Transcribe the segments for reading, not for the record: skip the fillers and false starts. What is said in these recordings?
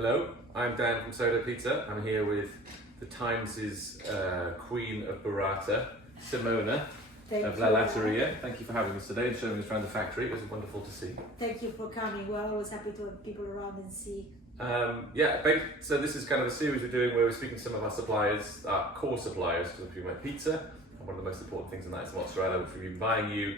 Hello, I'm Dan from Sodo Pizza. I'm here with the Times' Queen of Burrata, Simona of Latteria. Thank you for having us today and showing us around the factory. It was wonderful to see. Thank you for coming. We're always happy to have people around and see. So this is kind of a series we're doing where we're speaking to some of our suppliers, our core suppliers, because if you make pizza, and one of the most important things in that is mozzarella, which we've been buying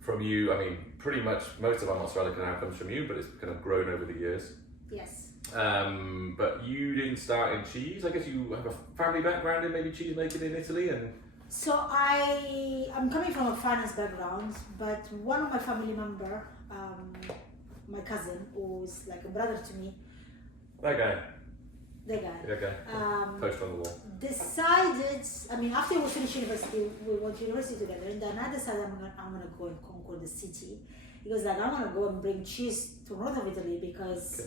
from you. I mean, pretty much most of our mozzarella now comes from you, but it's kind of grown over the years. Yes. But you didn't start in cheese. I guess you have a family background in maybe cheese making in Italy, and So I'm coming from a finance background, but one of my family member, my cousin, who's like a brother to me, that guy, post on the wall. decided. I mean, after we finished university, we went to university together, and then I decided I'm gonna go and conquer the city. He goes like, I'm gonna go and bring cheese to north of Italy because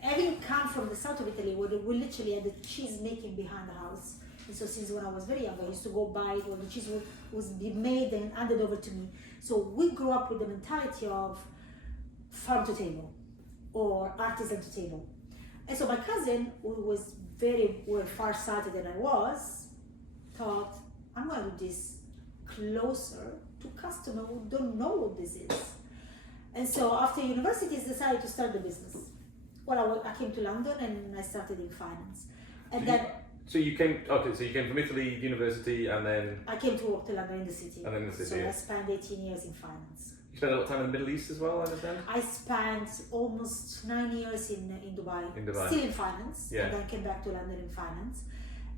having come from the south of Italy, where we literally had the cheese making behind the house. And so since when I was very young, I used to go buy it, or the cheese was be made and handed over to me. So we grew up with the mentality of farm to table or artisan to table. And so my cousin, who was very far-sighted than I was, thought, I'm going to do this closer to customers who don't know what this is. And so after university, he decided to start the business. Well, I came to London and I started in finance. And So you came from Italy, university, and then I came to work to London in the city. And then in the city. So I spent 18 years in finance. You spent a lot of time in the Middle East as well, I understand? I spent almost 9 years in Dubai. Still in finance. Yeah. And then came back to London in finance.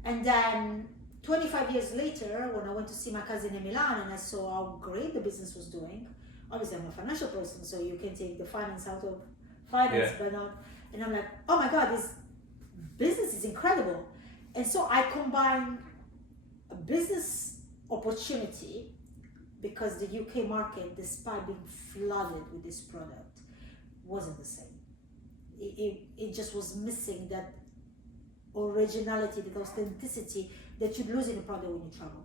And then 25 years later, when I went to see my cousin in Milan and I saw how great the business was doing, obviously I'm a financial person, so you can take the finance out of finance, but not. And I'm like, oh my God, this business is incredible. And so I combine a business opportunity because the UK market, despite being flooded with this product, wasn't the same. It just was missing that originality, that authenticity that you'd lose in a product when you travel.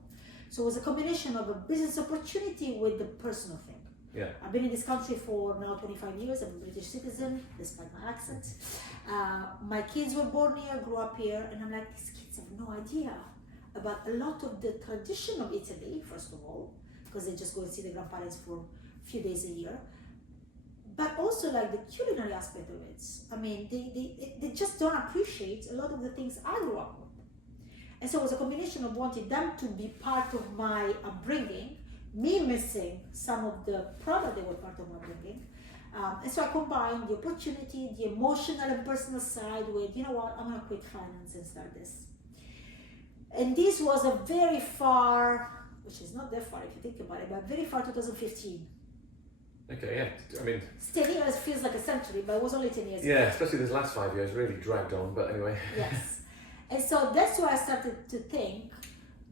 So it was a combination of a business opportunity with the personal thing. Yeah. I've been in this country for now 25 years. I'm a British citizen, despite my accent. My kids were born here, grew up here, and I'm like, these kids have no idea about a lot of the tradition of Italy, first of all, because they just go and see their grandparents for a few days a year. But also like the culinary aspect of it. I mean, they just don't appreciate a lot of the things I grew up with. And so it was a combination of wanting them to be part of my upbringing, me missing some of the product they were part of my upbringing. And so I combined the opportunity, the emotional and personal side with, you know what, I'm gonna quit finance and start this. And this was a very far, which is not that far if you think about it, but very far 2015. Okay, yeah. I mean, 10 years feels like a century, but it was only 10 years ago. Yeah, especially this last 5 years really dragged on, but anyway. Yes. And so that's why I started to think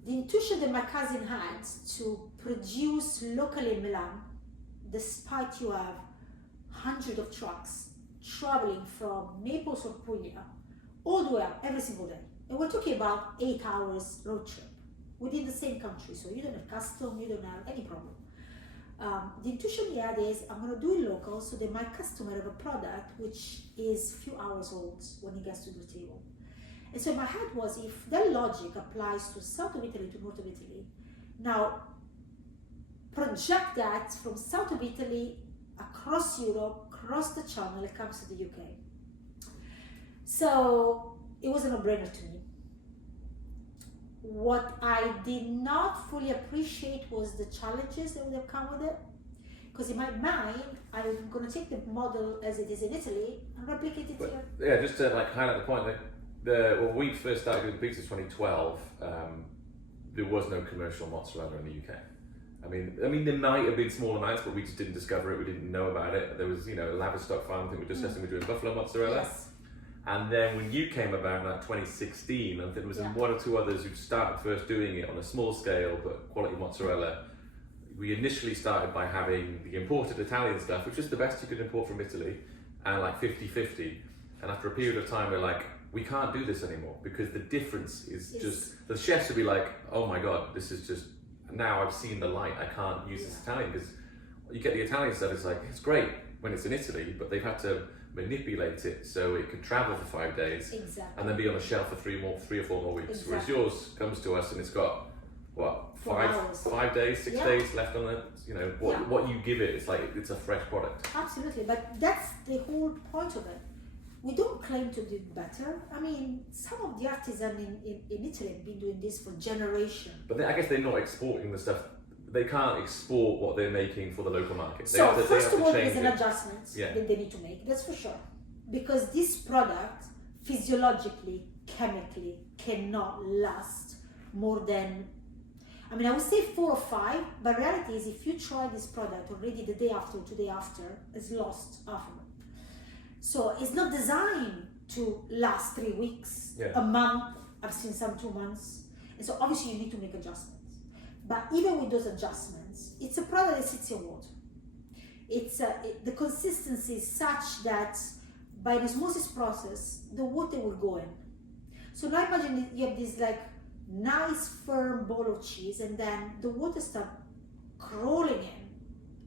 the intuition that my cousin had to produce locally in Milan, despite you have hundreds of trucks traveling from Naples or Puglia all the way up every single day. And we're talking about 8 hours road trip within the same country. So you don't have custom, you don't have any problem. The intuition he had is, I'm going to do it local so that my customer have a product which is a few hours old when he gets to the table. And so my head was, if that logic applies to south of Italy to north of Italy, now project that from south of Italy across Europe, across the channel, it comes to the UK. So it was a no-brainer to me. What I did not fully appreciate was the challenges that would have come with it. Because in my mind, I'm going to take the model as it is in Italy and replicate it here. Yeah, just to like highlight the point that when we first started doing pizza in 2012, there was no commercial mozzarella in the UK. I mean, there might have been small amounts, but we just didn't discover it. We didn't know about it. There was, a Laverstock farm. I think we were discussing we're doing buffalo mozzarella. Yes. And then when you came about in like 2016, I think there was one or two others who started first doing it on a small scale, but quality mozzarella. We initially started by having the imported Italian stuff, which is the best you could import from Italy, and like 50-50. And after a period of time, we're like, we can't do this anymore because the difference is just, the chefs would be like, oh my God, this is just, now I've seen the light, I can't use this Italian, because you get the Italian stuff, it's like, it's great when it's in Italy, but they've had to manipulate it so it can travel for 5 days Exactly. and then be on a shelf for 3 or 4 more weeks. Exactly. Whereas yours comes to us and it's got what, 4 hours. 5 days, 6 Yeah. days left on it. You know what Yeah. what you give it. It's like it's a fresh product. Absolutely, but that's the whole point of it. We don't claim to do better. I mean, some of the artisans in Italy have been doing this for generations. But I guess they're not exporting the stuff. They can't export what they're making for the local market. They So have to, first of all, there is change an it. adjustment Yeah. that they need to make. That's for sure, because this product physiologically, chemically cannot last more than. I mean, I would say 4 or 5, but reality is if you try this product already the day after or 2 days after, it's lost after. So it's not designed to last 3 weeks, Yeah. a month. I've seen some 2 months, and so obviously you need to make adjustments. But even with those adjustments, it's a product that sits in water. The consistency is such that by the osmosis process, the water will go in. So now imagine that you have this like nice firm ball of cheese, and then the water starts crawling in.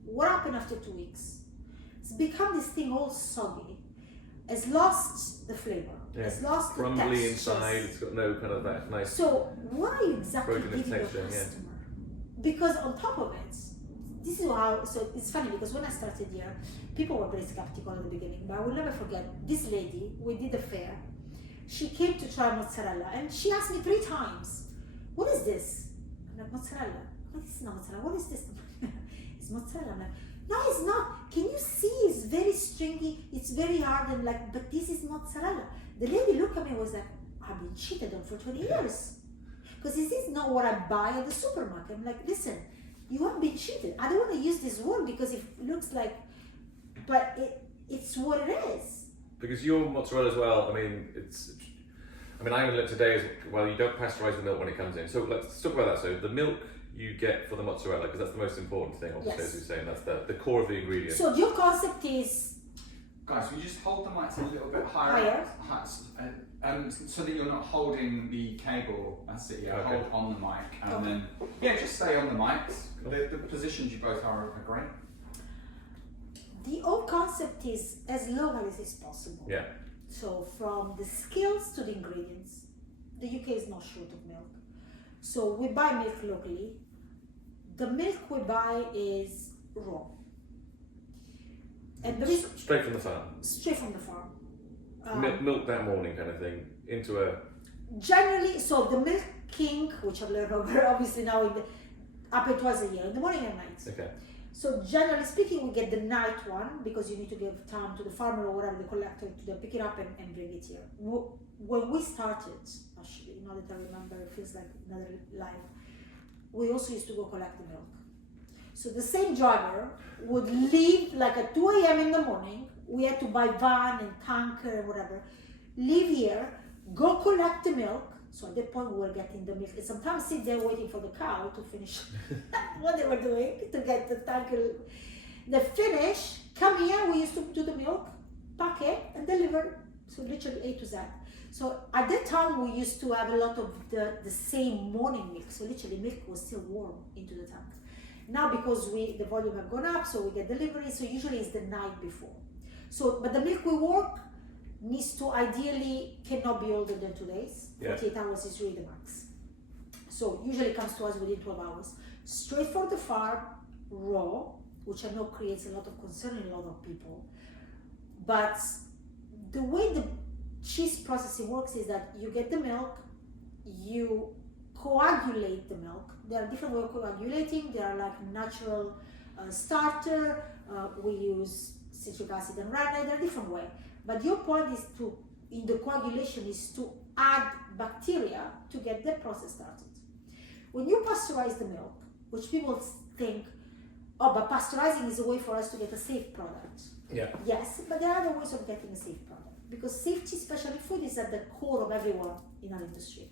What happened after 2 weeks? It's become this thing all soggy. It's lost the flavor. Yeah. It's lost the Crumbly texture. inside. It's got no kind of that nice. So what are you exactly Broken in giving texture, your yeah. customer? Because on top of it, this is how. So it's funny because when I started here, people were very skeptical at the beginning, but I will never forget this lady. We did a fair. She came to try mozzarella, and she asked me 3 times, "What is this?" I'm like, "Mozzarella." "What is not mozzarella? What is this?" "It's mozzarella." I'm like, "No, it's not. Can you see? It's very stringy. It's very hard." And like, "But this is mozzarella." The lady looked at me and was like, "I've been cheated on for 20 years. Because this is not what I buy at the supermarket." I'm like, "Listen, you haven't been cheated. I don't want to use this word because it looks like, but it's what it is." Because your mozzarella as well, I mean, I only learned today as well, you don't pasteurize the milk when it comes in. So let's talk about that. So the milk you get for the mozzarella, because that's the most important thing, obviously, Yes. as you're saying, that's the core of the ingredient. So your concept is Guys, will you just hold the mics a little bit higher? So that you're not holding the cable. That's it, yeah. Okay. Hold on the mic. And Okay. then, yeah, just stay on the mics. The positions you both are great. the whole concept is as local as is possible. Yeah. So from the skills to the ingredients, the UK is not short of milk. So we buy milk locally. The milk we buy is raw. And there is Straight from the farm. straight from the farm. Milk that morning kind of thing, into a... Generally, so the Milk King, which I've learned over obviously now, happen twice a year, in the morning and night. Okay. So generally speaking, we get the night one because you need to give time to the farmer or whatever, the collector, to pick it up and bring it here. When we started, actually, now that I remember, it feels like another life, we also used to go collect the milk. So the same driver would leave like at 2 a.m. in the morning. We had to buy van and tanker and whatever. Leave here, go collect the milk. So at that point we were getting the milk. And sometimes sit there waiting for the cow to finish what they were doing to get the tanker. They finish, come here, we used to do the milk, pack it and deliver. So literally A to Z. So at that time we used to have a lot of the same morning milk. So literally milk was still warm into the tank. Now because the volume have gone up, so we get delivery, so usually it's the night before. So, but the milk we work needs to ideally cannot be older than 2 days. 48 hours is really the max. So usually it comes to us within 12 hours. Straight from the farm, raw, which I know creates a lot of concern in a lot of people. But the way the cheese processing works is that you get the milk, you coagulate the milk. There are different ways of coagulating. There are like natural starter. We use citric acid and rennet. There are different ways. But your point is in the coagulation is to add bacteria to get the process started. When you pasteurize the milk, which people think, oh, but pasteurizing is a way for us to get a safe product. Yeah. Yes, but there are other ways of getting a safe product because safety, especially in food, is at the core of everyone in our industry.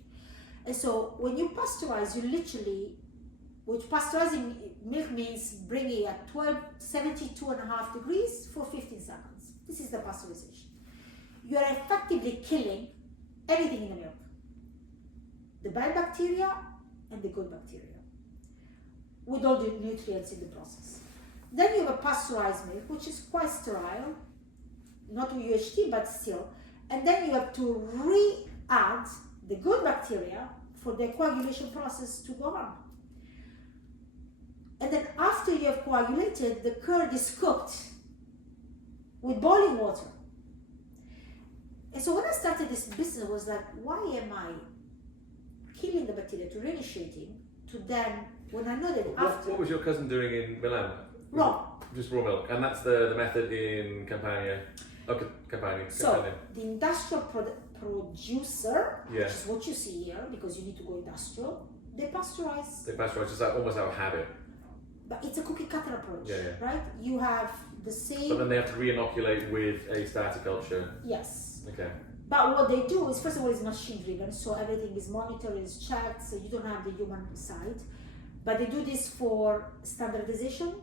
And so when you pasteurize, you literally, which pasteurizing milk means bringing at 72.5 degrees for 15 seconds. This is the pasteurization. You are effectively killing everything in the milk. The bad bacteria and the good bacteria with all the nutrients in the process. Then you have a pasteurized milk, which is quite sterile, not UHT, but still. And then you have to re-add the good bacteria for the coagulation process to go on. And then after you have coagulated, the curd is cooked with boiling water. And so when I started this business, I was like, why am I killing the bacteria to reinitiating to then, when I know that after... What was your cousin doing in Milan? Raw. Just raw milk. And that's the method in Campania? Okay, Campania. So, the industrial producer, Yeah. which is what you see here, because you need to go industrial, they pasteurize. They pasteurize, just like almost out of habit. But it's a cookie cutter approach, Yeah, yeah. right? You have the same... But then they have to re-inoculate with a starter culture. Yes. Okay. But what they do is, first of all, it's machine driven, so everything is monitored, is checked, so you don't have the human side. But they do this for standardization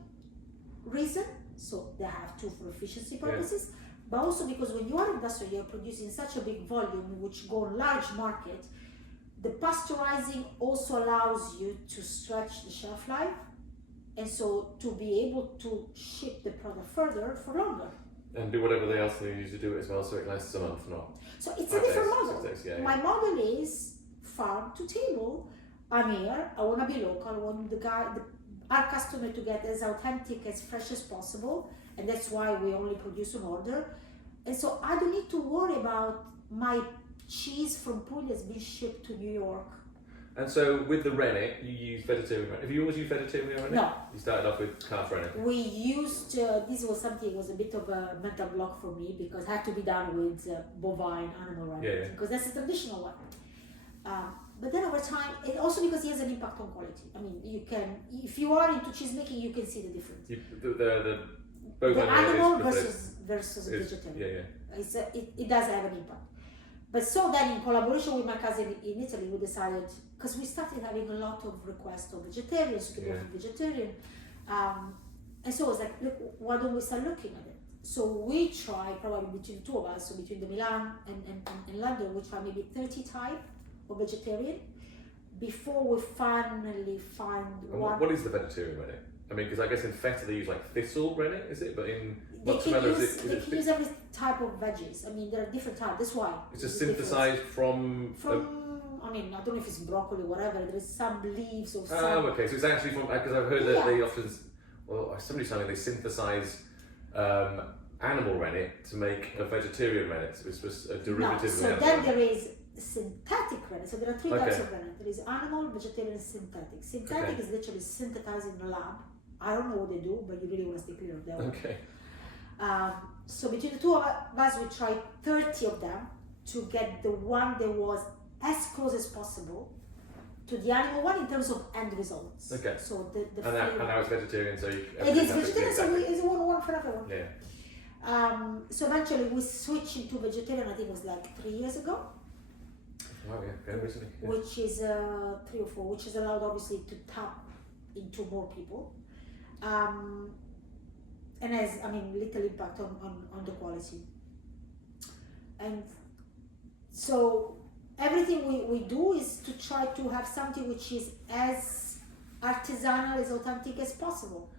reason, so they have to for efficiency purposes, but also because when you are industrial, you're producing such a big volume, which go on large market, the pasteurizing also allows you to stretch the shelf life, and so to be able to ship the product further for longer. And do whatever else they use to do it as well, so it lasts a month, not. So it's a different model. 6 days, yeah, My model is farm to table. I'm here, I want to be local, I want our customer to get as authentic, as fresh as possible, and that's why we only produce on order. And so I don't need to worry about my cheese from Puglia being shipped to New York. And so with the rennet, you use vegetarian rennet. Have you always used vegetarian rennet? No. You started off with calf rennet. We used, this was something, was a bit of a mental block for me because it had to be done with bovine animal rennet, because that's a traditional one. But then over time, and also because it has an impact on quality. I mean, you can, if you are into cheese making, you can see the difference. The animal versus vegetarian. Yeah. It does have an impact. But so then, in collaboration with my cousin in Italy, we decided, because we started having a lot of requests of vegetarians to go for vegetarian, and so I was like, look, why don't we start looking at it? So we try, probably between the two of us, so between the Milan and London, we try maybe 30 type of vegetarian before we finally find one. What is the vegetarian rennet? I mean, because I guess in feta they use like thistle rennet, is it? But in they mozzarella, can use every type of veggies. I mean, there are different types. That's why. It's just synthesized from. I mean, I don't know if it's broccoli or whatever. There is some leaves or some. Oh, okay. So it's actually from, because I've heard that they often, well, somebody's telling me they synthesize animal rennet to make a vegetarian rennet. So it's just a derivative of so animal. Then there is synthetic rennet. So there are three types of rennet. There is animal, vegetarian, and synthetic. Synthetic is literally synthesized in the lab. I don't know what they do, but you really want to stay clear of that one. Okay. So between the two of us, we tried 30 of them to get the one that was as close as possible to the animal one in terms of end results. Okay. So the and now it's vegetarian, so you. It is vegetarian, so it's one for everyone. Yeah. So eventually we switched into vegetarian. I think it was like 3 years ago. Wow, yeah, recently. Yeah. Which is 3 or 4, which is allowed obviously to tap into more people. And has, I mean, little impact on the quality. And so everything we do is to try to have something which is as artisanal, as authentic as possible.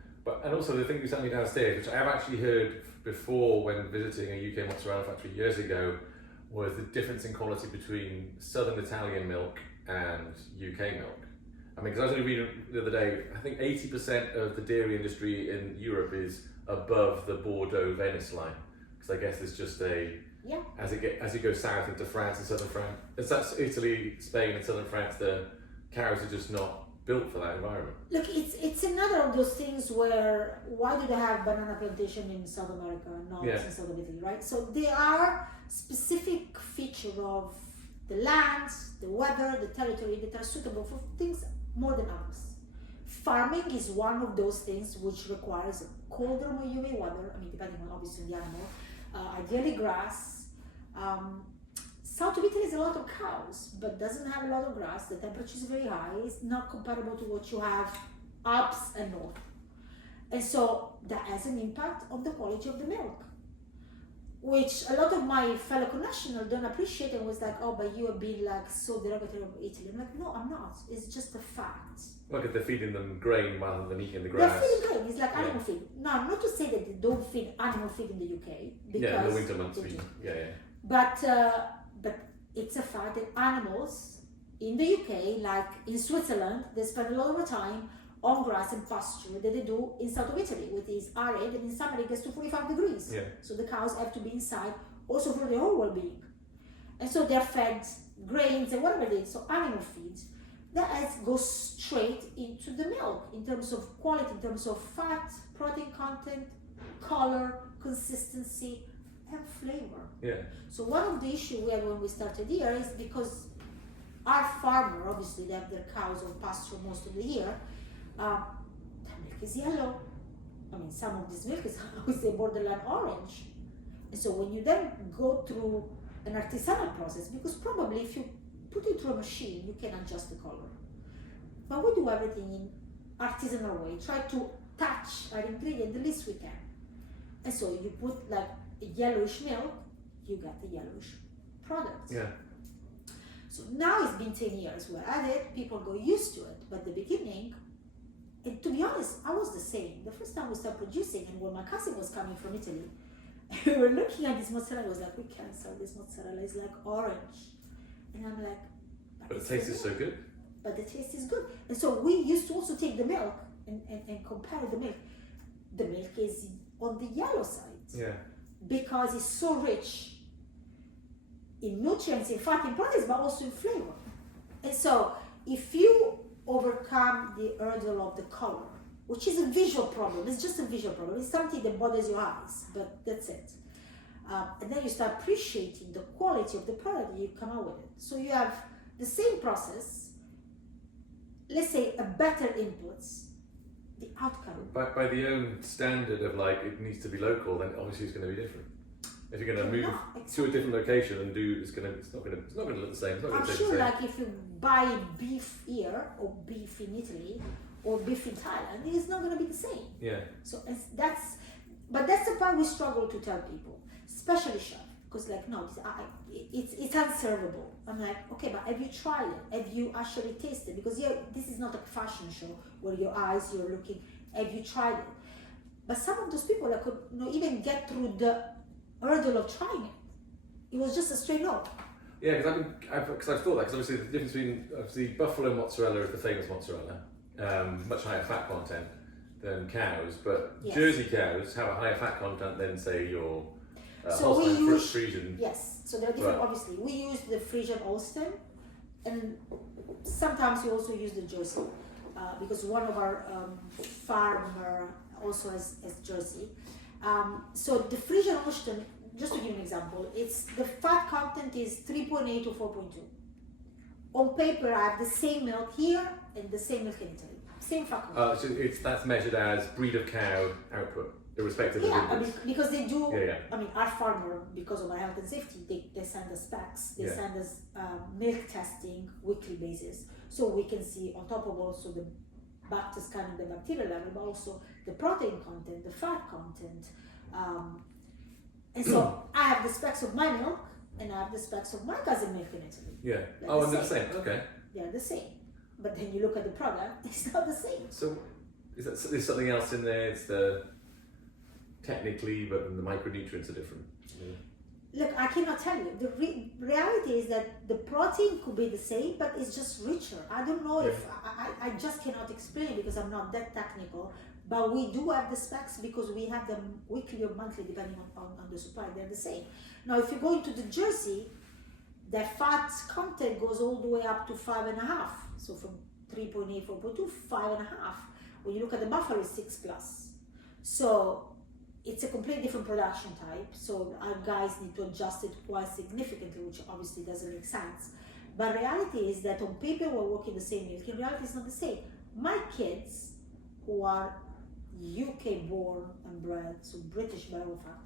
And also the thing you sent me downstairs, which I have actually heard before when visiting a UK mozzarella factory years ago, was the difference in quality between Southern Italian milk and UK milk. I mean, because I was only reading the other day, I think 80% of the dairy industry in Europe is above the Bordeaux-Venice line. Because I guess it's just as you go south into France and southern France, that's Italy, Spain and southern France, the cows are just not built for that environment. Look, it's another of those things where, why do they have banana plantation in South America and not in South of Italy, right? So there are specific features of the land, the weather, the territory that are suitable for things more than others. Farming is one of those things which requires colder, more humid weather. I mean, depending on obviously the animal. Ideally grass. South of Italy is a lot of cows, but doesn't have a lot of grass. The temperature is very high. It's not comparable to what you have Alps and north. And so that has an impact on the quality of the milk. which a lot of my fellow connationals don't appreciate, and was like, oh, but you are being like so derogatory of Italy. I'm like, no, I'm not. It's just a fact. Well, if they're feeding them grain rather than eating the They're grass. feeding grain. It's like Yeah. animal feed. Now, not to say that they don't feed animal feed in the UK, because Yeah, in the winter months. they do. Yeah. But it's a fact that animals in the UK, like in Switzerland, they spend a lot of time on grass and pasture that they do in south of Italy, which is arid, and in summer it gets to 45 degrees. Yeah. So the cows have to be inside, also for their own well-being. And so they're fed grains and whatever it is, so animal feeds. That goes straight into the milk in terms of quality, in terms of fat, protein content, color, consistency, and flavor. Yeah. So one of the issues we had when we started here is because our farmer, obviously they have their cows on pasture most of the year, the milk is yellow. I mean, some of this milk is, I would say, borderline orange. And so when you then go through an artisanal process, because probably if you put it through a machine, you can adjust the color. But we do everything in artisanal way, try to touch our ingredient the least we can. And so you put like a yellowish milk, you get the yellowish product. Yeah. So now it's been 10 years we're at it, people got used to it, but the beginning, and to be honest, I was the same. The first time we started producing, and when my cousin was coming from Italy, we were looking at this mozzarella, I was like, we can't sell this mozzarella, it's like orange. And I'm like, But the taste is so good. But the taste is good. And so we used to also take the milk and compare the milk. The milk is on the yellow side. Yeah. Because it's so rich in nutrients, in fat, in proteins, but also in flavor. And so if you overcome the hurdle of the color, which is a visual problem, it's just a visual problem, it's something that bothers your eyes, but that's it. And then you start appreciating the quality of the product, you come out with it. So you have the same process, let's say a better inputs, the outcome. By the own standard of like it needs to be local, then obviously it's going to be different. If you're going to move to a different location and it's not going to look the same. It's not going I'm to sure, the same. like if you buy beef here or beef in Italy or beef in Thailand, it's not going to be the same. Yeah. So that's the part we struggle to tell people, especially chef, because like no, it's unservable. I'm like, okay, but have you tried it? Have you actually tasted? Because this is not a fashion show where you're looking. Have you tried it? But some of those people that could not even get through the hurdle of trying it. It was just a straight no. Yeah, because I've thought that, because obviously the difference between obviously buffalo mozzarella is the famous mozzarella, much higher fat content than cows, but Yes. Jersey cows have a higher fat content than say your So we Holstein use Friesian. Yes, so there are different. Right. Obviously, we use the Frisian Holstein, and sometimes we also use the Jersey because one of our farmer also has Jersey. So the Frisian Holstein, just to give you an example, it's the fat content is 3.8 to 4.2. On paper, I have the same milk here and the same milk in Italy, same fat content. So that's measured as breed of cow output, irrespective of inputs. Because they do. Yeah. I mean, our farmer, because of our health and safety, they send us specs. They send us milk testing weekly basis, so we can see on top of also the scanning the bacterial level, but also the protein content, the fat content, and so I have the specs of my milk, and I have the specs of my cousin milk in Italy. Yeah. They're And they're the same. Okay. They're the same, but then you look at the product, it's not the same. So there's something else in there? It's technically, but the micronutrients are different. Yeah. Look, I cannot tell you. The reality is that the protein could be the same, but it's just richer. I don't know if I just cannot explain it because I'm not that technical. But we do have the specs because we have them weekly or monthly depending on the supply. They're the same. Now, if you go into the Jersey, the fat content goes all the way up to 5.5. So from 3.8, 4.2, 5.5. When you look at the buffalo, it's 6+. So it's a completely different production type, so our guys need to adjust it quite significantly, which obviously doesn't make sense. But reality is that on paper we're working the same milk, in reality it's not the same. My kids, who are UK born and bred, so British by all fact,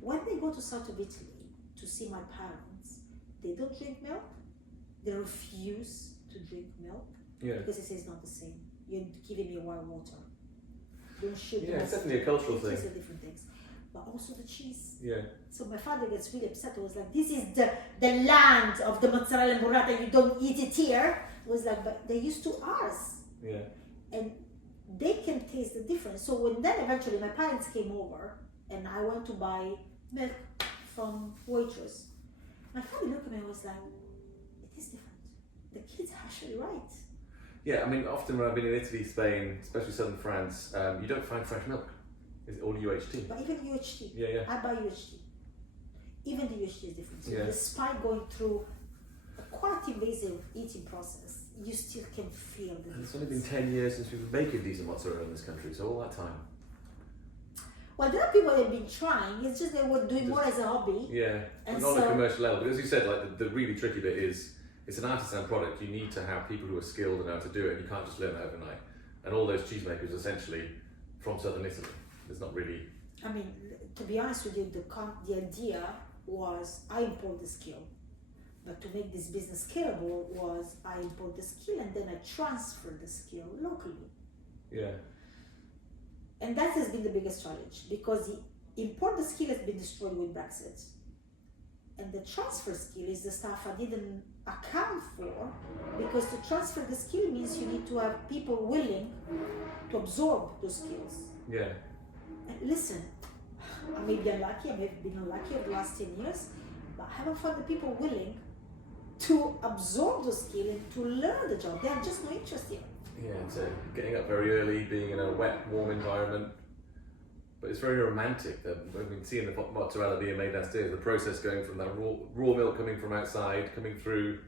when they go to south of Italy to see my parents, they don't drink milk, they refuse to drink milk because they say it's not the same. You're giving me white water. Don't shoot Yeah, it's definitely a cultural thing. These are different things. but also the cheese. Yeah. So my father gets really upset. It was like, this is the land of the mozzarella and burrata. You don't eat it here. It was like, but they used to ours. Yeah. And they can taste the difference. So when then eventually my parents came over and I went to buy milk from waitress, my father looked at me and was like, it is different. The kids are actually right. Yeah, I mean, often when I've been in Italy, Spain, especially southern France, you don't find fresh milk. It's all UHT. But even UHT, Yeah. I buy UHT. Even the UHT is different. So Yeah. despite going through a quite invasive eating process, you still can feel the And difference. it's only been 10 years since we've been making decent mozzarella in this country, so all that time. Well, there are people that have been trying. It's just they were doing more as a hobby. Yeah, And but not on a so- commercial level. But as you said, like the really tricky bit is it's an artisan product. You need to have people who are skilled and know how to do it. You can't just learn that overnight. And all those cheesemakers essentially from southern Italy. There's not really. I mean, to be honest with you, the idea was I import the skill. But to make this business scalable was I import the skill and then I transfer the skill locally. Yeah. And that has been the biggest challenge because the import the skill has been destroyed with Brexit. And the transfer skill is the stuff I didn't account for because to transfer the skill means you need to have people willing to absorb those skills. Yeah. And listen, I may be unlucky, I may have been unlucky over the last 10 years, but I haven't found the people willing to absorb the skill and to learn the job. They have just no interest in it. Yeah, so getting up very early, being in a wet, warm environment. But it's very romantic. We've been seeing the mozzarella being made downstairs, the process going from that raw milk coming from outside, coming through,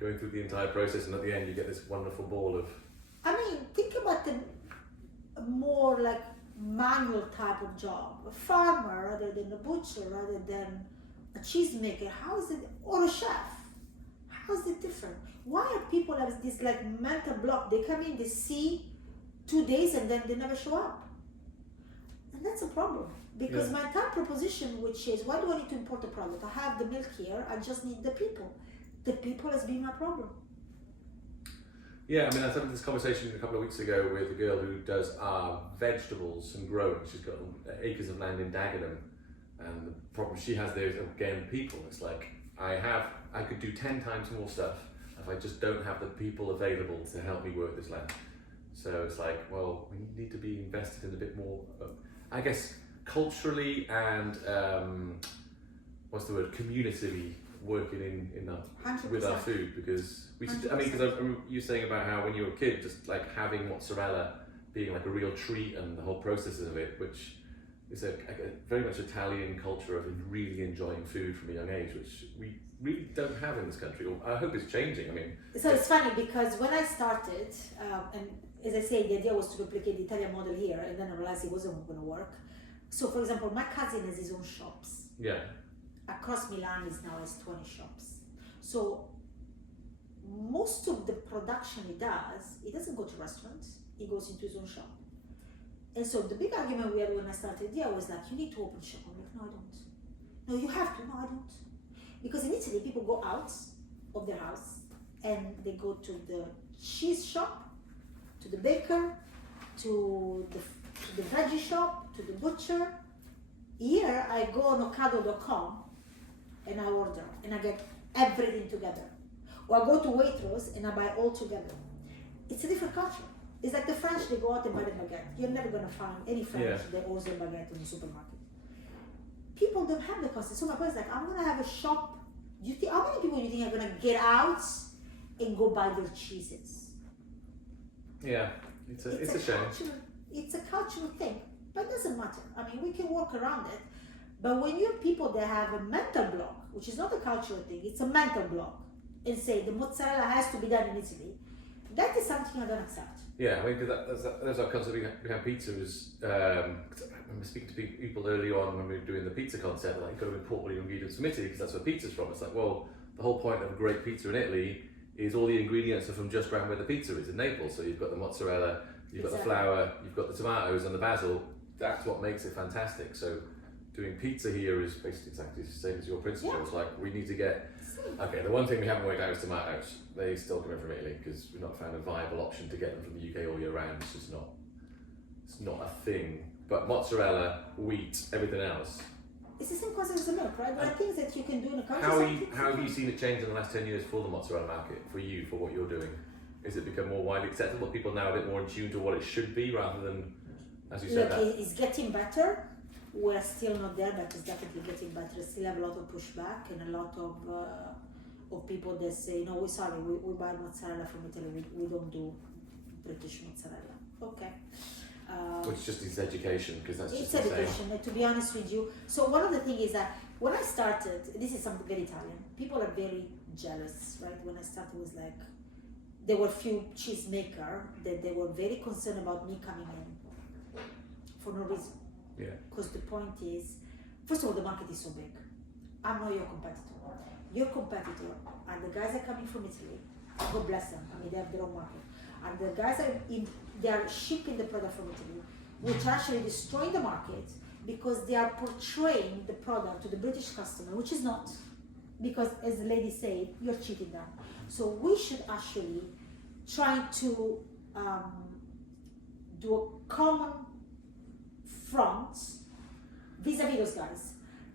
going through the entire process, and at the end you get this wonderful ball of. I mean, think about the more like manual type of job. A farmer rather than a butcher, rather than a cheesemaker. How is it, or a chef? How is it different? Why are people have this like mental block? They come in, they see 2 days and then they never show up. And that's a problem. Because my entire proposition, which is, why do I need to import a product? I have the milk here, I just need the people. The people has been my problem. Yeah, I mean, I was having this conversation a couple of weeks ago with a girl who does vegetables and growing. She's got acres of land in Dagenham, and the problem she has there is, again, people. It's like, I could do 10 times more stuff if I just don't have the people available to help me work this land. So it's like, well, we need to be invested in a bit more, I guess, culturally and, community working in that, with our food, because I mean, because I remember you saying about how when you were a kid, just like having mozzarella being like a real treat and the whole process of it, which is a very much Italian culture of really enjoying food from a young age, which we really don't have in this country. Or I hope it's changing. I mean, so it's funny because when I started, and as I say, the idea was to replicate the Italian model here, and then I realized it wasn't going to work. So, for example, my cousin has his own shops. Yeah. Across Milan, is now has 20 shops. So most of the production he doesn't go to restaurants. He goes into his own shop. And so the big argument we had when I started there was like, you need to open a shop. I'm like, no, I don't. No, you have to. No, I don't. Because in Italy, people go out of their house and they go to the cheese shop, to the baker, to the veggie shop, to the butcher. Here, I go on Ocado.com and I order and I get everything together. Or I go to Waitrose and I buy all together. It's a different culture. It's like the French, they go out and buy the baguette. You're never going to find any French that owns a baguette in the supermarket. People don't have the concept. So my point is like, I'm going to have a shop. How many people do you think are going to get out and go buy their cheeses? Yeah, it's a shame. It's a cultural thing, but it doesn't matter. I mean, we can work around it. But when you have people that have a mental block, which is not a cultural thing, it's a mental block, and say the mozzarella has to be done in Italy, that is something I don't accept. Yeah, I mean, because that's our concept behind pizza. I remember speaking to people early on when we were doing the pizza concept, like, you've got to import all your ingredients from Italy because that's where pizza's from. It's like, well, the whole point of great pizza in Italy is all the ingredients are from just around where the pizza is in Naples. So you've got the mozzarella, you've got the flour, you've got the tomatoes and the basil. That's what makes it fantastic. So doing pizza here is basically exactly the same as your principle. Yeah. It's like, we need to get, okay, the one thing we haven't worked out is tomatoes. They still come in from Italy because we've not found a viable option to get them from the UK all year round. It's just not, it's not a thing. but mozzarella, wheat, everything else. It's the same concept as the milk, right? There are things that you can do in a country. How have you seen it change in the last 10 years for the mozzarella market, for you, for what you're doing? Is it become more widely acceptable? People now a bit more in tune to what it should be rather than, as you said, Look, it's getting better. We're still not there, but it's definitely getting better. Still have a lot of pushback and a lot of people that say, no, we buy mozzarella from Italy. We don't do British mozzarella. Okay. Which just is education, because that's It's just education, to be honest with you. So one of the things is that when I started, this is something very Italian. People are very jealous, right? When I started, it was like there were few cheesemaker that they were very concerned about me coming in for no reason. Yeah. Because the point is, first of all, the market is so big. I'm not your competitor. Your competitor are the guys that are coming from Italy. God bless them. I mean, they have their own market. And the guys they are shipping the product from Italy, which are actually destroying the market because they are portraying the product to the British customer, which is not. Because as the lady said, you're cheating them. So we should actually try to do a common front vis-a-vis those guys.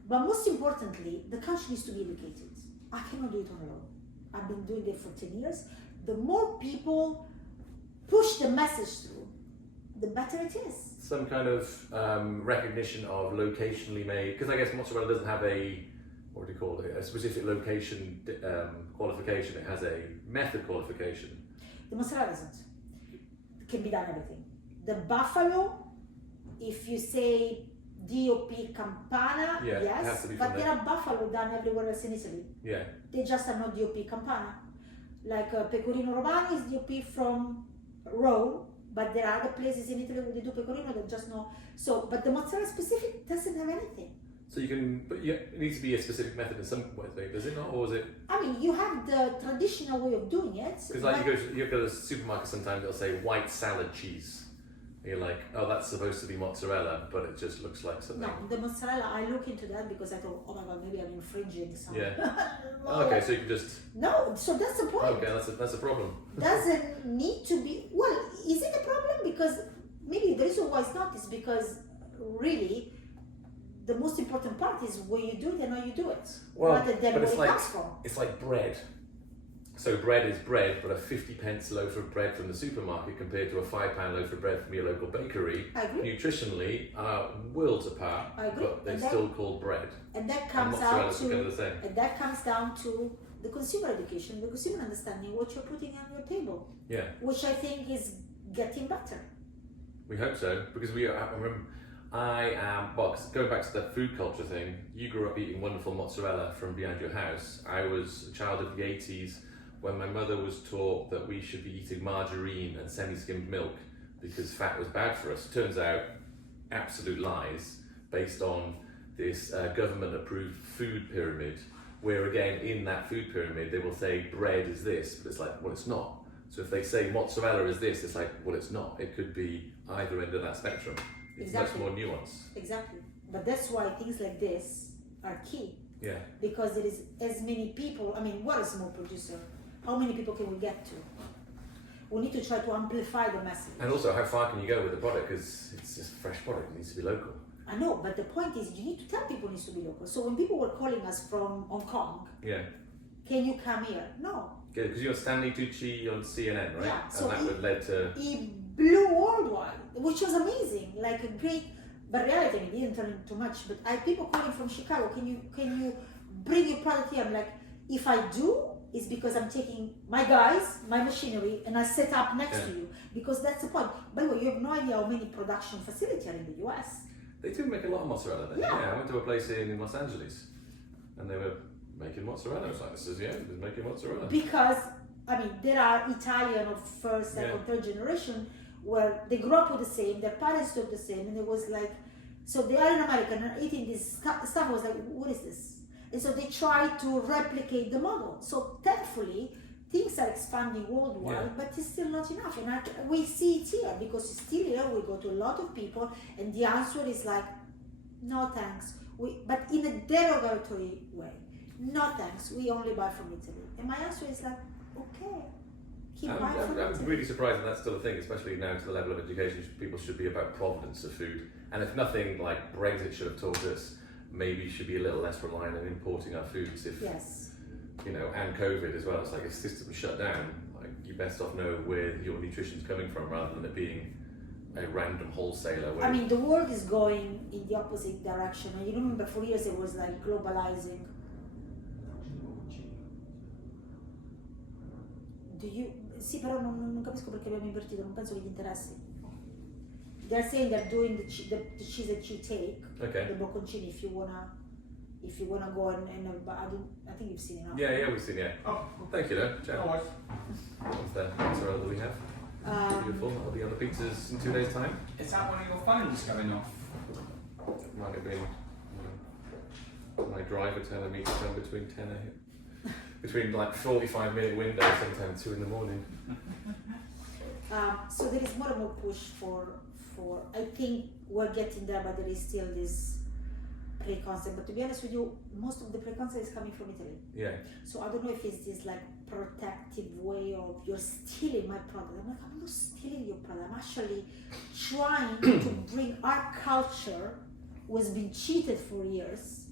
But most importantly, the country needs to be educated. I cannot do it on alone. I've been doing it for 10 years. The more people push the message through, the better it is. Some kind of recognition of locationally made, because I guess mozzarella doesn't have a, what do you call it, a specific location qualification. It has a method qualification. The mozzarella doesn't. It can be done everything. The buffalo, if you say DOP Campana, Yeah, it has yes, to be but from there there. are buffalo done everywhere else in Italy. Yeah. They just are not DOP Campana. Like Pecorino Romano is DOP from Rome, but there are other places in Italy where they do pecorino that just know. So, but the mozzarella specific doesn't have anything. So you can, but yeah, it needs to be a specific method in some way, does it not, or is it? I mean, you have the traditional way of doing it. Because like you go to the supermarket sometimes, it'll say white salad cheese. And you're like, oh, that's supposed to be mozzarella, but it just looks like something. No, the mozzarella, I look into that because I thought, oh my god, maybe I'm infringing something. Yeah. No. Okay, so you can just. No, so that's the point. Okay, that's a problem. Doesn't need to be. Well, is it a problem? Because maybe the reason why it's not is because really the most important part is where you do it and how you do it, Well, rather than but where it's it like comes from. it's like bread. So bread is bread, but a 50p loaf of bread from the supermarket compared to a £5 loaf of bread from your local bakery, I agree. nutritionally are worlds apart, I agree. but they're And still called bread. And that And comes out mozzarella's kind of to, the same. and that comes down to the consumer education, the consumer understanding what you're putting on your table, Yeah, which I think is getting better. we hope so, because I remember, going back to the food culture thing, you grew up eating wonderful mozzarella from behind your house. I was a child of the 80s when my mother was taught that we should be eating margarine and semi-skimmed milk because fat was bad for us. Turns out, absolute lies based on this government-approved food pyramid, where again, in that food pyramid, they will say bread is this, but it's like, well, it's not. So if they say mozzarella is this, it's like, well, it's not. It could be either end of that spectrum. It's Exactly. much more nuanced. Exactly. But that's why things like this are key. Yeah. Because there is as many people, I mean, what a small producer, how many people can we get to? We need to try to amplify the message. And also, how far can you go with the product? Because it's just a fresh product, it needs to be local. I know, but the point is you need to tell people it needs to be local. So when people were calling us from Hong Kong, Yeah. can you come here? No. Because you had Stanley Tucci on CNN, right? Yeah, so and that would led to. He blew worldwide, which was amazing, like a great, but reality, I mean, it didn't turn into much, but I people calling from Chicago, can you bring your product here? I'm like, if I do, it's because I'm taking my guys, my machinery, and I set up next to you, because that's the point. By the way, you have no idea how many production facilities are in the US. They do make a lot of mozzarella there. Yeah. I went to a place in Los Angeles and they were making mozzarella. I was like, this is, yeah, they're making mozzarella. Because, I mean, there are Italian of first, second, third generation where they grew up with the same, their parents took the same, and it was like, so they are in America and eating this stuff. I was like, what is this? And so they try to replicate the model. So thankfully, things are expanding worldwide, but it's still not enough. And we see it here because it's still here. We go to a lot of people, and the answer is like, no thanks. But in a derogatory way. No thanks. We only buy from Italy. And my answer is like, okay, keep buying from I'm Italy. really surprised that that's still a thing, especially now to the level of education. People should be about provenance of food. And if nothing, like Brexit should have taught us, maybe should be a little less reliant on importing our foods. If Yes. you know, and COVID as well. It's like if systems shut down, like you best off know where your nutrition's coming from, rather than it being a random wholesaler. I mean, the world is going in the opposite direction. And you remember for years it was like globalizing. Do you? Sì, però non capisco perché abbiamo invertito, non penso che gli interessi. They're saying they're doing the cheese that you take, Okay. the bocconcini, if you wanna go and but I think you've seen enough. Yeah, we've seen it. Oh, Thank you, though. no Ciao. worries. What's the mozzarella that we have? Beautiful. That'll be on the pizzas in 2 days' time. Is that one of your phones going off? Might have been my driver telling me to come between 10 a.m. between like 45-minute windows, sometimes 2 in the morning. So there is more and more push for. I think we're getting there, but there is still this pre-concept. But to be honest with you, most of the pre-concept is coming from Italy. Yeah. So I don't know if it's this like protective way of you're stealing my product. I'm like, I'm not stealing your product. I'm actually trying to bring our culture, who has been cheated for years,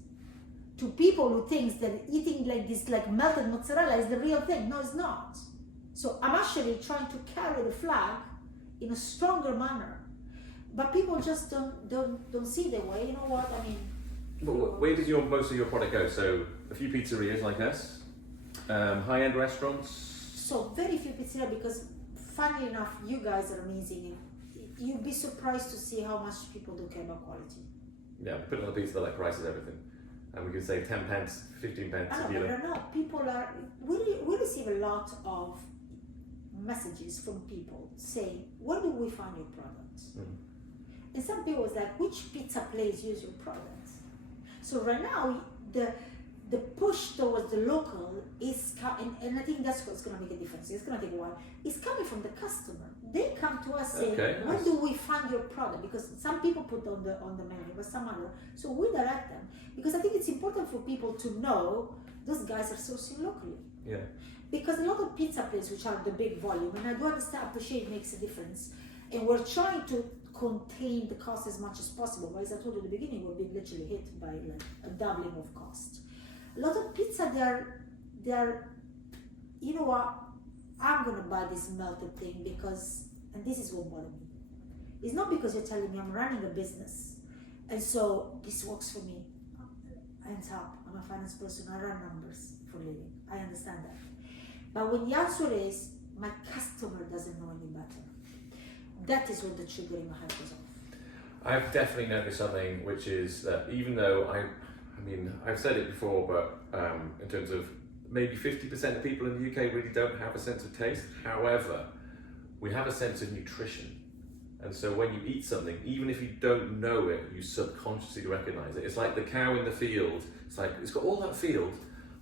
to people who thinks that eating like this like melted mozzarella is the real thing. No, it's not. So I'm actually trying to carry the flag in a stronger manner. But people just don't see the way. You know what? I mean, But where does most of your product go? So a few pizzerias like us, high-end restaurants. so very few pizzeria, because funnily enough, you guys are amazing. And you'd be surprised to see how much people don't care about quality. Yeah, we put on a pizza that like prices everything, and we can save 10 pence, 15 pence I a know, but kilo. they're not. People are. We receive a lot of messages from people saying, "Where do we find your products?" And some people was like, "Which pizza place use your products?" So right now, the push towards the local is and I think that's what's going to make a difference. It's going to take a while. It's coming from the customer. They come to us saying, Okay, "Where nice. do we find your product?" Because some people put on the menu, but some other. So we direct them, because I think it's important for people to know those guys are sourcing locally. Yeah. Because a lot of pizza places, which are the big volume, and I do understand, appreciate it makes a difference, and we're trying to contain the cost as much as possible. But as I told you at the beginning, we're being literally hit by like a doubling of cost. A lot of pizza, they're, you know what, I'm gonna buy this melted thing because, and this is what bothers me. It's not because you're telling me I'm running a business, and so this works for me. Hands up, I'm a finance person, I run numbers for a living. I understand that. But when the answer is, my customer doesn't know any better, that is what the trigger in my head goes off. I've definitely noticed something, which is that even though I mean, I've said it before, but in terms of maybe 50% of people in the UK really don't have a sense of taste. However, we have a sense of nutrition. And so when you eat something, even if you don't know it, you subconsciously recognize it. It's like the cow in the field. It's like, it's got all that field.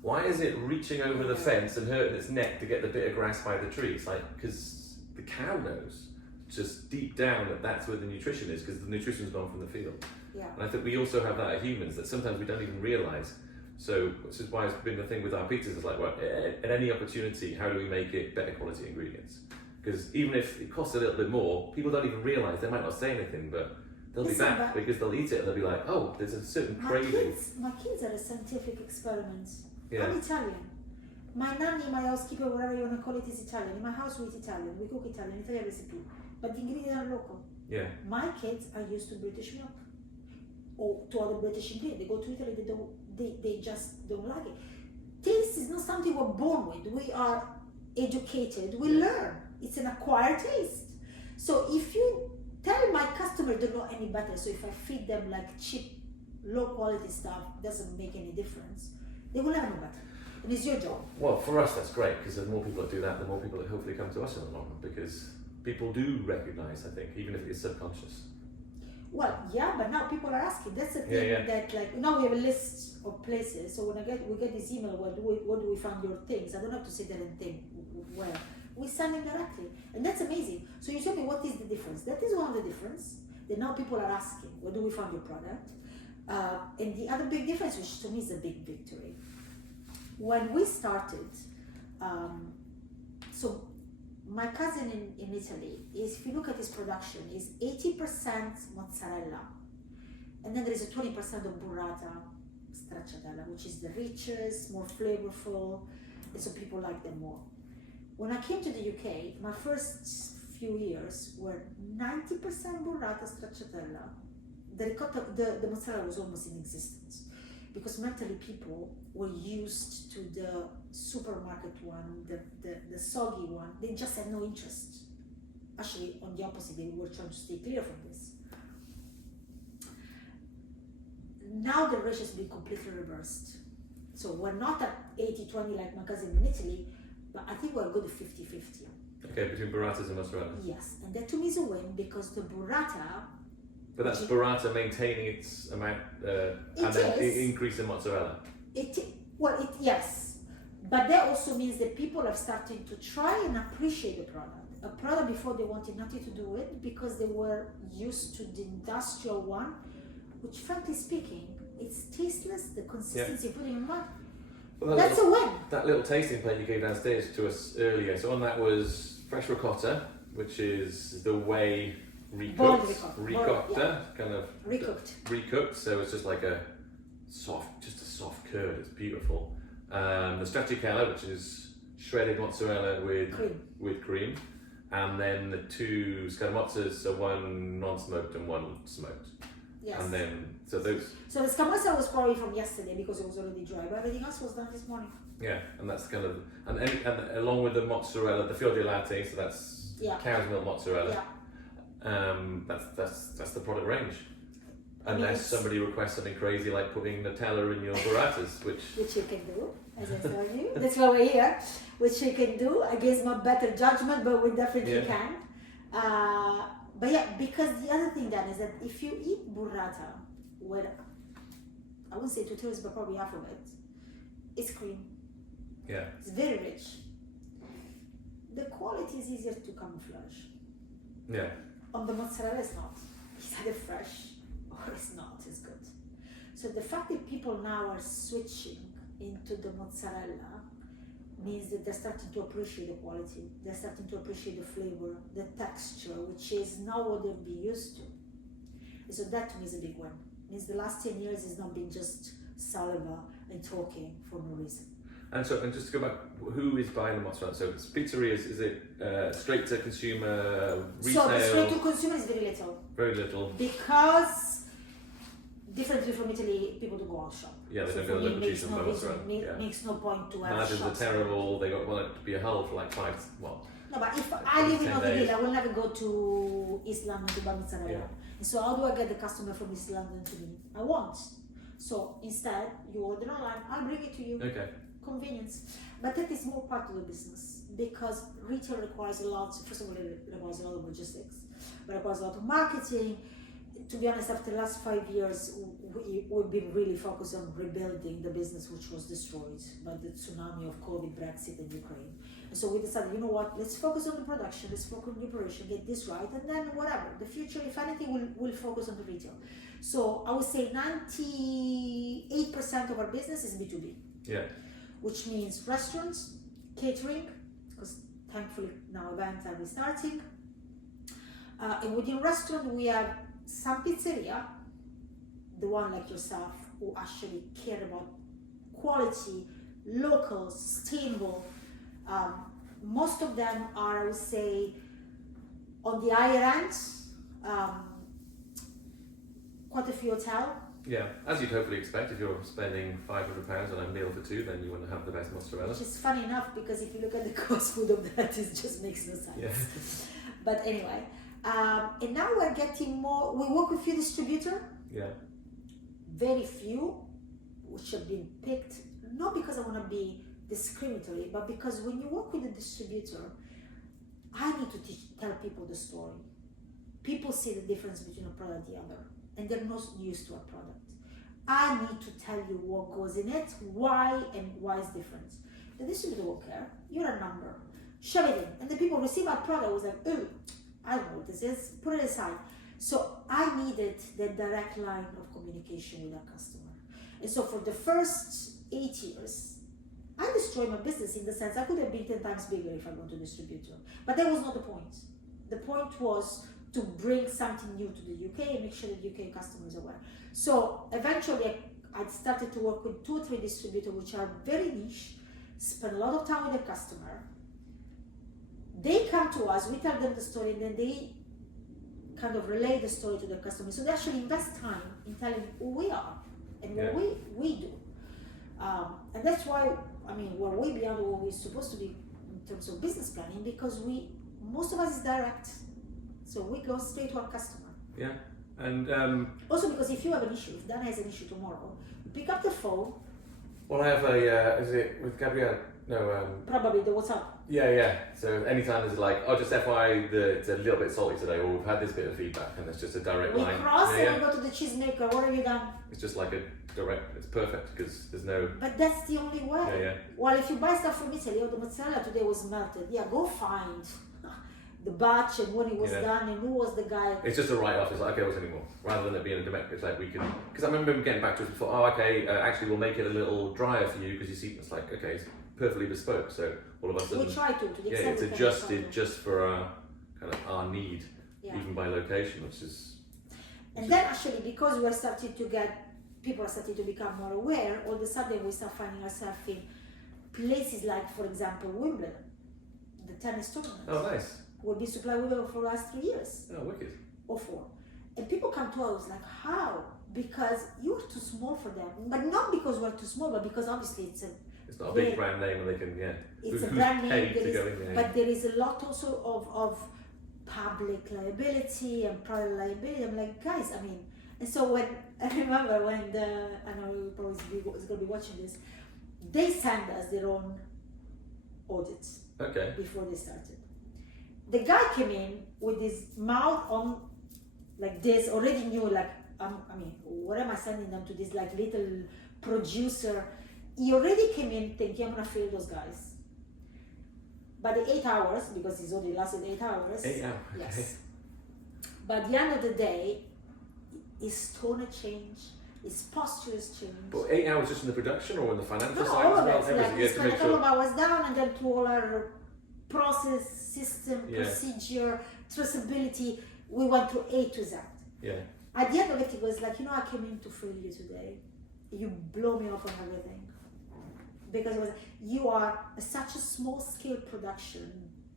Why is it reaching over the fence and hurting its neck to get the bit of grass by the tree? It's like, because the cow knows just deep down that that's where the nutrition is, because the nutrition's gone from the field. Yeah. And I think we also have that as humans, that sometimes we don't even realize. So this is why it's been the thing with our pizzas. It's like, well, at any opportunity, how do we make it better quality ingredients? Because even if it costs a little bit more, people don't even realize. They might not say anything, but they'll be Listen, back because they'll eat it and they'll be like, oh, there's a certain craving. My kids are a scientific experiment. Yeah. I'm Italian. My nanny, my housekeeper, whatever you want to call it, is Italian. In my house, we eat Italian. We cook Italian recipe. But the ingredients are local. Yeah. My kids are used to British milk or to other British ingredients. They go to Italy, they just don't like it. Taste is not something we're born with. We are educated, we learn. It's an acquired taste. So if you tell my customer they don't know any better, so if I feed them like cheap, low quality stuff, doesn't make any difference, they will never know better. And it's your job. Well, for us, that's great, because the more people that do that, the more people that hopefully come to us in the long run, because people do recognize, I think, even if it's subconscious. Well, yeah, but now people are asking. That's the thing that, like, now we have a list of places. So when we get this email, where do we find your things? I don't have to sit there and think where. We send them directly, and that's amazing. So you tell me, what is the difference? That is one of the difference. That now people are asking, where do we find your product? And the other big difference, which to me is a big victory. When we started, so my cousin in Italy is, if you look at his production, is 80% mozzarella, and then there is a 20% of burrata stracciatella, which is the richest, more flavorful, and so people like them more. When I came to the UK, my first few years were 90% burrata stracciatella. The ricotta, the mozzarella was almost in existence, because mentally people were used to the supermarket one, the soggy one. They just had no interest. Actually, on the opposite, they were trying to stay clear from this. Now the ratio has been completely reversed. So we're not at 80-20 like my cousin in Italy, but I think we're good at 50-50. Okay, between burratas and mozzarella. Yes, and that to me is a win, because the burrata. But that's burrata maintaining its amount and then increase in mozzarella. Yes, but that also means that people are starting to try and appreciate the product. A product before they wanted nothing to do with it because they were used to the industrial one, which frankly speaking, it's tasteless. The consistency putting in mouth. Well, that's a win. That little tasting plate you gave downstairs to us earlier. So on that was fresh ricotta, which is the way ricotta, kind of recooked. So it's just like a soft curd. It's beautiful. The stracciatella, which is shredded mozzarella with cream, and then the two scamozzas, so one non-smoked and one smoked. Yes. And then so those. So the scamozza was probably from yesterday because it was already dry, but everything else was done this morning. Yeah, and that's kind of and along with the mozzarella, the fior di latte, so that's cow's milk mozzarella. Yeah. That's the product range. Unless somebody requests something crazy like putting Nutella in your burratas, which you can do, as I told you. That's why we're here. Which you can do against my better judgment, but we definitely can. But yeah, because the other thing then is that if you eat burrata, with I wouldn't say 2/3, but probably half of it, it's cream. Yeah. It's very rich. The quality is easier to camouflage. Yeah. On the mozzarella, it's not. It's either fresh or it's not as good. So the fact that people now are switching into the mozzarella means that they're starting to appreciate the quality. They're starting to appreciate the flavor, the texture, which is not what they've been used to. And so that to me is a big win. It means the last 10 years has not been just saliva and talking for no reason. And just to go back, who is buying the mozzarella? So it's pizzerias, is it straight to consumer, retail? So the straight to consumer is very little. Very little. Because differently from Italy, people don't go out shop. Yeah, they so don't go to the makes no reason, makes no point to have margins shops. are terrible. They want it to be a hull for like No, but if I live in Notting Hill, I will never go to East London to buy mozzarella. Yeah. And so how do I get the customer from East London to me? I won't. So instead, you order online, I'll bring it to you. Okay. Convenience. But that is more part of the business because retail requires a lot. First of all, it requires a lot of logistics, but it requires a lot of marketing. To be honest, after the last 5 years, we've been really focused on rebuilding the business, which was destroyed by the tsunami of COVID, Brexit, and Ukraine. And so we decided, you know what, let's focus on the production, let's focus on the operation, get this right, and then whatever. The future, if anything, we'll focus on the retail. So I would say 98% of our business is B2B. Yeah. Which means restaurants, catering, because thankfully now events are restarting. And within restaurant, we have some pizzeria, the one like yourself, who actually care about quality, local, sustainable. Most of them are, I would say, on the higher end. Quite a few hotel. Yeah, as you'd hopefully expect, if you're spending £500 on a meal for two, then you want to have the best mozzarella. Which is funny enough because if you look at the cost food of that, it just makes no sense. Yeah. But anyway, and now we're getting more. We work with few distributors. Yeah. Very few, which have been picked not because I want to be discriminatory, but because when you work with a distributor, I need to tell people the story. People see the difference between a product and the other, and they're not used to a product. I need to tell you what goes in it, why, and why it's different. The distributor won't care. You're a number. Shove it in. And the people receive our product was like, oh, I don't know what this is. Put it aside. So I needed the direct line of communication with our customer. And so for the first 8 years, I destroyed destroy my business in the sense I could have been 10 times bigger if I went to distributor. But that was not the point. The point was to bring something new to the UK and make sure that UK customers are aware. So eventually I started to work with 2 or 3 distributors which are very niche, spend a lot of time with the customer. They come to us, we tell them the story, and then they kind of relay the story to the customer. So they actually invest time in telling who we are and what we do. And that's why, I mean, we're way beyond what we're supposed to be in terms of business planning, because most of us is direct. So we go straight to our customer. Yeah. And also because if you have an issue, if Dana has an issue tomorrow, you pick up the phone. well, I have a, is it with Gabrielle? No, Probably the WhatsApp. yeah. So anytime there's like, oh, just FYI, it's a little bit salty today, or we've had this bit of feedback, and it's just a direct We line. cross Yeah, and we go to the cheesemaker. What have you done? It's just like a direct, it's perfect because there's no, But that's the only way. yeah. Well, if you buy stuff from Italy, the mozzarella today was melted. Yeah, go find the batch and when it was done and who was the guy. It's just a write-off. It's like, okay, what's anymore? Rather than it being a domestic, it's like we can, because I remember him getting back to us before, oh, okay, actually we'll make it a little drier for you because you see, it's like, okay, it's perfectly bespoke. So all of a sudden, We try to the yeah, extent it's we can, adjusted just for our, kind of our need, Yeah. even by location, which is, And then actually, because we're starting to people are starting to become more aware, all of a sudden we start finding ourselves in places like, for example, Wimbledon, the tennis tournament. oh, nice. We've been supplying Wimbledon for the last 3 years Oh, wicked. or 4. And people come to us like, how? Because you're too small for them. But not because we're too small, but because obviously it's not a big brand name and they can, it's a who's brand name, paid to go in there? but there is a lot also of public liability and private liability. I'm like, guys, I mean, and so when I remember when I know you probably is going to be watching this, they send us their own audits Okay. before they started. The guy came in with his mouth on like this, already knew like, I mean, what am I sending them to this like little producer? He already came in thinking I'm gonna fail those guys. But the 8 hours, because he's only lasted 8 hours. 8 hours, okay. Yes. But at the end of the day, his tone had changed, his posture has changed. But 8 hours just in the production or in the financial No, side all as of well? it. Like Everything. we You have to spent a make couple sure. of hours down and then to all our process, system, Yeah. procedure, traceability, we went through A to Z. Yeah. At the end of it, it was like, I came in to fail you today. You blow me off on everything. Because it was, you are such a small scale production,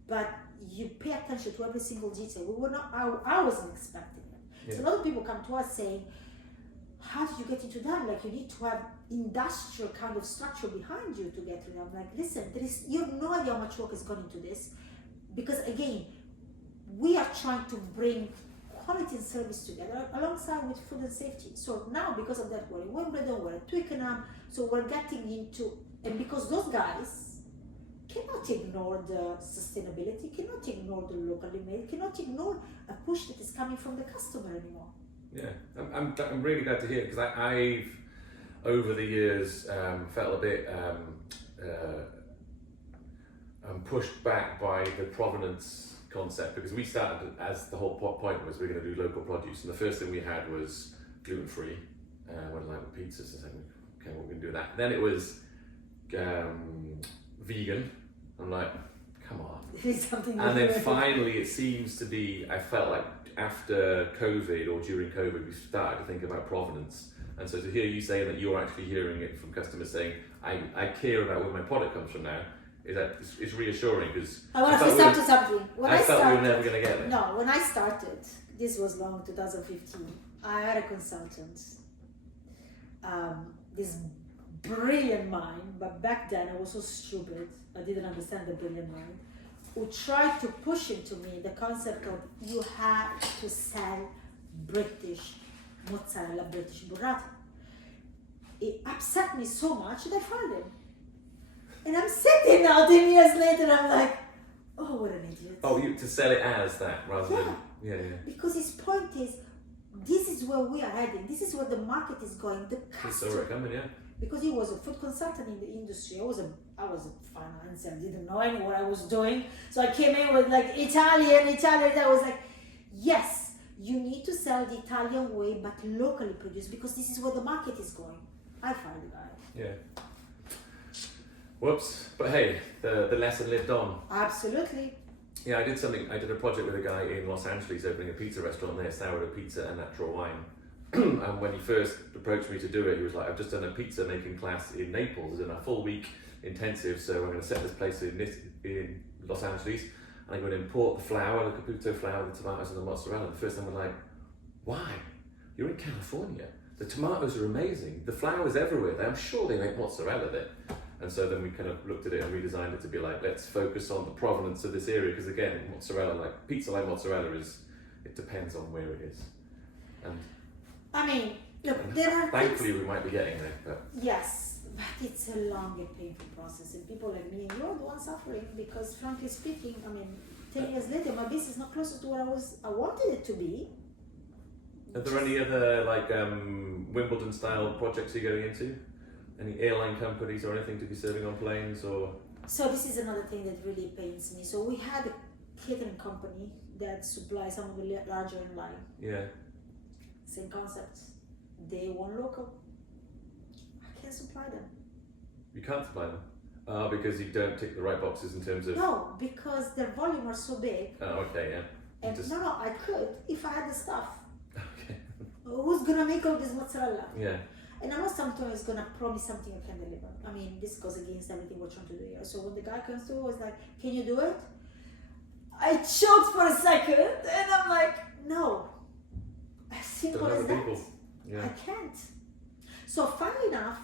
but you pay attention to every single detail. We were not, I wasn't expecting it. Yeah. So a lot of people come to us saying, how did you get into that? Like you need to have industrial kind of structure behind you to get to that. I'm like, listen, you have no idea how much work has gone into this. Because again, we are trying to bring quality and service together alongside with food and safety. So now because of that, we're in Wimbledon, we're at Twickenham, so we're getting into, and because those guys cannot ignore the sustainability, cannot ignore the locally made, cannot ignore a push that is coming from the customer anymore. Yeah, I'm really glad to hear it because I've over the years felt a bit pushed back by the provenance concept because we started as the whole point was we're going to do local produce, and the first thing we had was gluten free. When like with pizzas, I said, okay, we're going to do that. Then it was vegan. I'm like, come on. And then finally, it seems to be. I felt like after COVID or during COVID, we started to think about provenance. And so to hear you saying that you're actually hearing it from customers saying, I care about where my product comes from now, it's reassuring because I want to start to something. I felt we were never going to get there. No, when I started, this was long 2015, I had a consultant, this brilliant mind, but back then I was so stupid, I didn't understand the brilliant mind, who tried to push into me the concept of you have to sell British mozzarella, British burrata. It upset me so much that I fired him. And I'm sitting now 10 years later, I'm like, oh, what an idiot. Oh, to sell it as that rather than, yeah. Because his point is, this is where we are heading, this is where the market is going, the customer. Coming, yeah. Because he was a food consultant in the industry, I was a financer, didn't know any what I was doing. So I came in with like Italian, I was like, yes, you need to sell the Italian way, but locally produced, because this is where the market is going. I fired the guy. Yeah. Whoops. But hey, the lesson lived on. Absolutely. Yeah, I did a project with a guy in Los Angeles opening a pizza restaurant there, sourdough pizza and natural wine. And when he first approached me to do it, he was like, I've just done a pizza making class in Naples in a full week intensive, so I'm going to set this place in Los Angeles, and I'm going to import the flour, the Caputo flour, the tomatoes and the mozzarella. The first time I'm like, why? You're in California. The tomatoes are amazing. The flour's everywhere. I'm sure they make mozzarella there. And so then we kind of looked at it and redesigned it to be like, let's focus on the provenance of this area, because again, mozzarella, like pizza like mozzarella it depends on where it is. And I mean, look, there are thankfully we might be getting there, but yes, but it's a long and painful process, and people like me and you're the one suffering, because frankly speaking, I mean, 10 years later, my business is not closer to where I wanted it to be. are there any other like Wimbledon style projects you're going into? Any airline companies or anything to be serving on planes or? So this is another thing that really pains me. So we had a catering company that supplies some of the larger airline. Yeah. Same concept. They want local. I can't supply them. You can't supply them? Because you don't tick the right boxes in terms of... No, because their volume are so big. Oh, okay, yeah. And no, I could if I had the stuff. Okay. Who's gonna make all this mozzarella? Yeah. And I'm not sometimes gonna promise something I can deliver. I mean, this goes against everything we're trying to do here. So when the guy comes through, I was like, can you do it? I choked for a second and I'm like, no. As simple as that. Yeah. I can't. So funnily enough,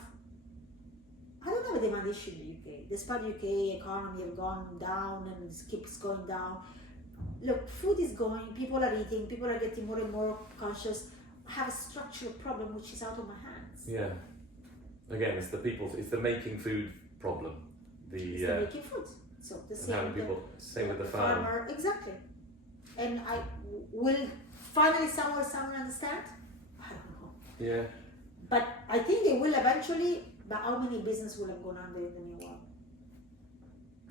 I don't have a demand issue in the UK. Despite the UK economy have gone down and it keeps going down. Look, food is going, people are eating, people are getting more and more conscious. I have a structural problem which is out of my hands. Yeah. Again, it's the making food problem. It's the making food. So the same with the farmer. Exactly. And I will finally someone understand? I don't know. Yeah. But I think they will eventually, but how many businesses will have gone under in the meanwhile?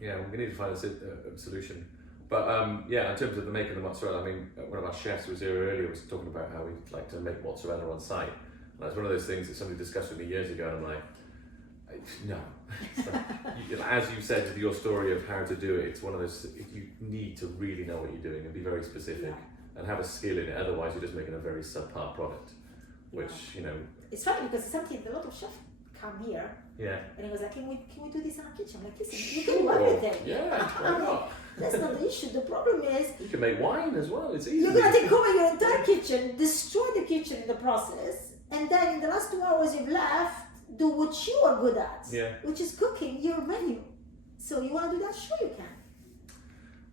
Yeah, we need to find a solution. But yeah, in terms of the making the mozzarella, I mean, one of our chefs who was here earlier was talking about how we'd like to make mozzarella on site. And that's one of those things that somebody discussed with me years ago, and I'm like, no. As you said with your story of how to do it, it's one of those, you need to really know what you're doing and be very specific and have a skill in it, otherwise you're just making a very subpar product, which, you know. It's funny because it's something a lot of chefs come here. Yeah. And he was like, can we do this in our kitchen? I'm like, listen, you can do everything. Yeah, why not? That's not the issue. The problem is you can make wine as well. It's easy. you're gonna take over your entire kitchen, destroy the kitchen in the process, and then in the last 2 hours you've left, do what you are good at, which is cooking your menu. So you want to do that? Sure, you can.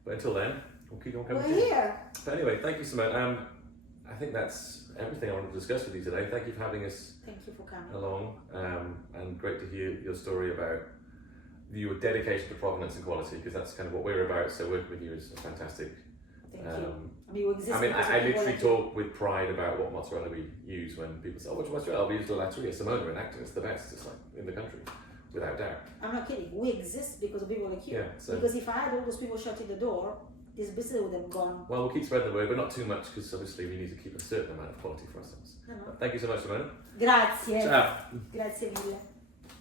But until then, we'll keep on coming. We're here. But anyway, thank you, Simona. I think that's everything I wanted to discuss with you today. Thank you for having us. Thank you for coming along, and great to hear your story about your dedication to provenance and quality, because that's kind of what we're about. So working with you is fantastic. Thank you. I mean, I literally talk with pride about what mozzarella we use when people say, "Oh, which mozzarella?" We use the Latteria. Simona in Acton, it's the best. It's like in the country, without doubt. I'm not kidding. We exist because of people like you. Yeah, so because if I had all those people shutting the door, this business would have gone. Well, we'll keep spreading the word, but not too much, because obviously we need to keep a certain amount of quality for ourselves. No. Thank you so much, Simona. Grazie. Ciao. Grazie mille.